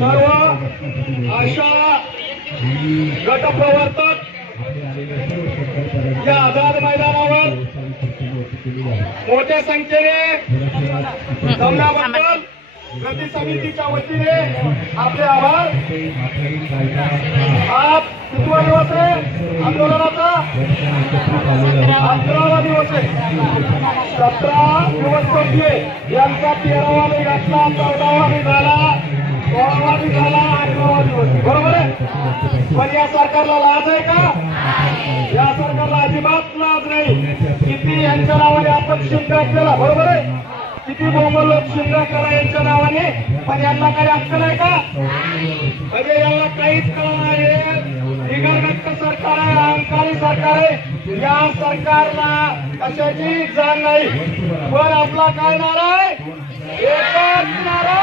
सर्व आशा गटप्रवर्तक या आझाद मैदानावर मोठ्या संख्येने जमल्याबद्दल प्रति समितीच्या वतीने आपले आभार. आज कितवा दिवस आहे आंदोलनाचा अकरावा दिवस आहे. सतरा दिवस कोणते यांचा तेरावा निघाला चौदावा निघाला झाला सोळावा मी झाला अठरावा दिवस बरोबर आहे पण या सरकारला लाज आहे का? या सरकारला अजिबात लाज नाही. किती यांच्या नावाने आपण शिंदा केला बरोबर आहे? किती बोंबल लोक शिंदा केला यांच्या नावाने? पण यांना काही अक्कल आहे का? म्हणजे याला काहीच कळ आहे निगरगट्ट सरकार आहे अहंकारी सरकार आहे. या सरकारला कशाची जाण नाही. पण आपला काय नारा आहे? एकच नारा.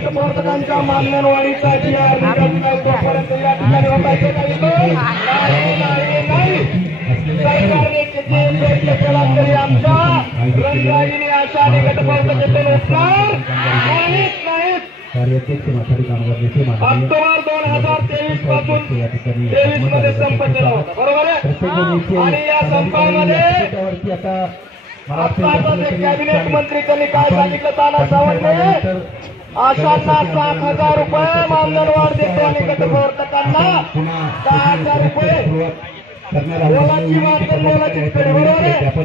गटप्रवर्तकांच्या मानधनवाढीचा जी आहे निघत नाही तोपर्यंत या ठिकाणी सरकारने किती प्रयत्न केला तरी रंगाईने नाहीत ऑक्टोबर दोन हजार तेवीसपासून या ठिकाणी तेवीसमध्ये संप केला होता. बरोबर प्रत्येक आहे नेते आणि या संपामध्ये त्यावरती आता मला आता वाटतं आता जे कुठेतरी कॅबिनेट मंत्री त्यांनी काय सांगितलं? ताना सावंतने आशांना सात हजार रुपये मानधन वाढ देतो आणि गटप्रवर्तकांना दहा हजार रुपये. सुरुवात करण्याला मोलाची मानधन मोलाची बरोबर आहे?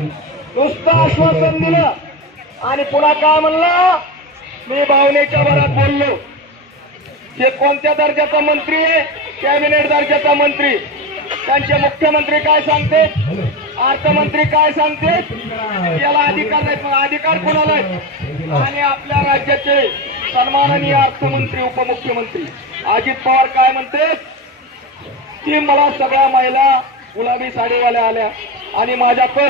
नुसतं आश्वासन दिलं. आणि पुन्हा काय म्हणलं? मी भावनेच्या भरात बोललो. हे कोणत्या दर्जाचा मंत्री आहे? कॅबिनेट दर्जाचा मंत्री. त्यांचे मुख्यमंत्री काय सांगते? अर्थमंत्री काय सांगते? याला अधिकार नाहीत मग अधिकार कोणाला आहे? आणि आपल्या राज्याचे सन्माननीय अर्थमंत्री उपमुख्यमंत्री. अजित पवार काय म्हणते? की मला सगळ्या महिला गुलाबी साडीवाल्या आल्या. आणि माझ्याकडं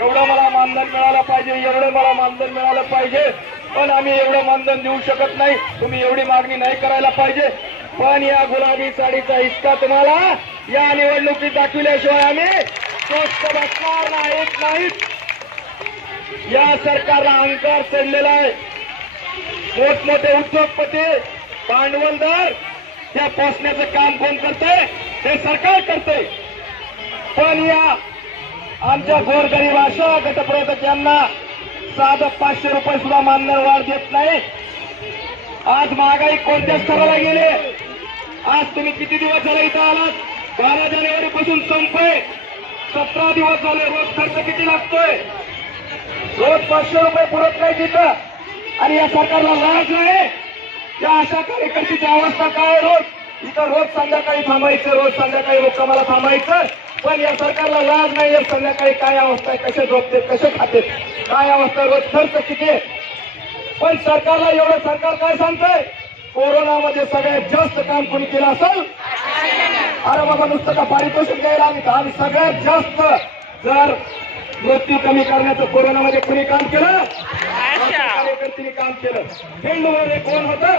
एवढं मला मानधन मिळालं पाहिजे एवढं मला मानधन मिळालं पाहिजे. पण आम्ही एवढं मानधन देऊ शकत नाही. तुम्ही एवढी मागणी नाही करायला पाहिजे. पण या गुलाबी साडीचा हिस्सा तुम्हाला या निवडणुकीत दाखविल्याशिवाय आम्ही स्वस्त बसणार नाहीत नाहीत. या सरकारला अहंकार चढलेला आहे. मोठमोठे उद्योगपती भांडवलदार त्या पोचण्याचं काम कोण करते ते सरकार करते पण या आमच्या गोरगरीब अशा गटप्रवर्तक यांना साधं पाचशे रुपये सुद्धा मानधन वाढ देत नाही. आज महागाई कोणत्या स्तराला गेले? आज तुम्ही किती दिवस झाले इथं आलात? बारा जानेवारी पासून संप आहे सतरा दिवस झाले रोज खर्च किती लागतोय? रोज पाचशे रुपये पुरत नाही तिथं आणि या सरकारला लाज आहे या अशा कार्यकर्त्याची अवस्था काय आहे रोज? इथं रोज संध्याकाळी थांबायचं रोज संध्याकाळी मुक्कामाला थांबायचं. पण या सरकारला लाज नाही या संध्याकाळी काय अवस्था आहे कसे झोपते कसे खाते काय अवस्था आहे, रोज खर्च किती पण सरकारला एवढं सरकार काय सांगतंय? कोरोनामध्ये सगळ्यात जास्त काम कोणी केलं असेल? अरे बाबा नुसतं का पारितोषिक द्यायला आम्ही का आम्ही सगळ्यात जास्त जर मृत्यू कमी करण्याचं कोरोनामध्ये कोणी काम केलं? आमच्या काम केलं. फील्डवर कोण होतं?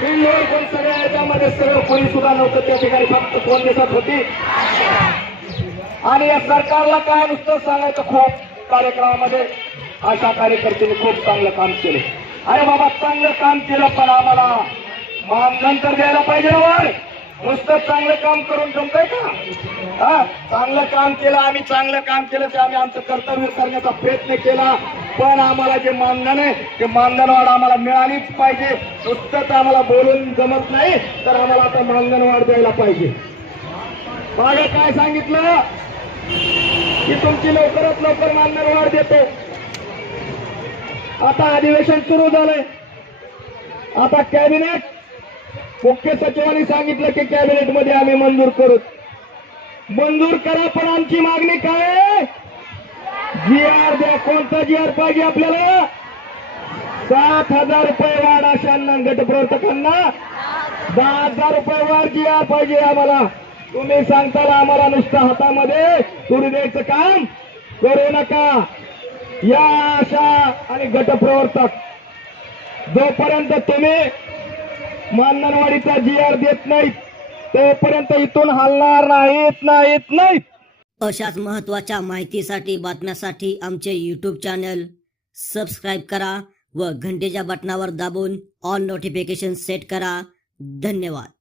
फील्डवर कोण सगळ्या याच्यामध्ये सगळं कोणी सुद्धा नव्हतं. त्या ठिकाणी फक्त कोण दिसत होती? आणि या सरकारला काय नुसतं सांगायचं खूप कार्यक्रमामध्ये? अशा कार्यकर्त्यांनी खूप चांगलं काम केलं. अरे बाबा चांगलं काम केलं पण आम्हाला मानधन तर द्यायला पाहिजे ना वर. नुसतं चांगलं काम करून जमतंय का हा चांगलं काम केलं आम्ही चांगलं काम केलं ते आम्ही आमचं कर्तव्य करण्याचा प्रयत्न केला. पण आम्हाला जे मानधन आहे ते मानधन वाढ आम्हाला मिळालीच पाहिजे. नुसतंच आम्हाला बोलून जमत नाही तर आम्हाला आता मानधन वाढ द्यायला पाहिजे. मागे काय सांगितलं? की तुमची लवकरात लवकर मानधन वाढ देतो. आता अधिवेशन सुरू झालंय. आता कॅबिनेट मुख्य सचिवांनी सांगितलं की कॅबिनेटमध्ये आम्ही मंजूर करू. मंजूर करा पण आमची मागणी काय जी आर द्या. कोणता जी आर पाहिजे आपल्याला? सात हजार रुपये वाढ अशांना गटप्रवर्तकांना दहा हजार रुपये वाढ जी आर पाहिजे आम्हाला. तुम्ही सांगताल आम्हाला नुसतं हातामध्ये. सुरू द्यायचं काम करू नका. या आशा आणि गटप्रवर्तक. जोपर्यंत तुम्ही मानधनवाडीचा जी आर देत नाहीत. तोपर्यंत इथून हलणार नाहीत नाहीत नाहीत. अशाच महत्त्वाच्या माहितीसाठी बातम्यासाठी आमचे यूट्यूब चॅनल सबस्क्राईब करा व घंटेच्या बटनावर दाबून ऑल नोटिफिकेशन सेट करा. धन्यवाद.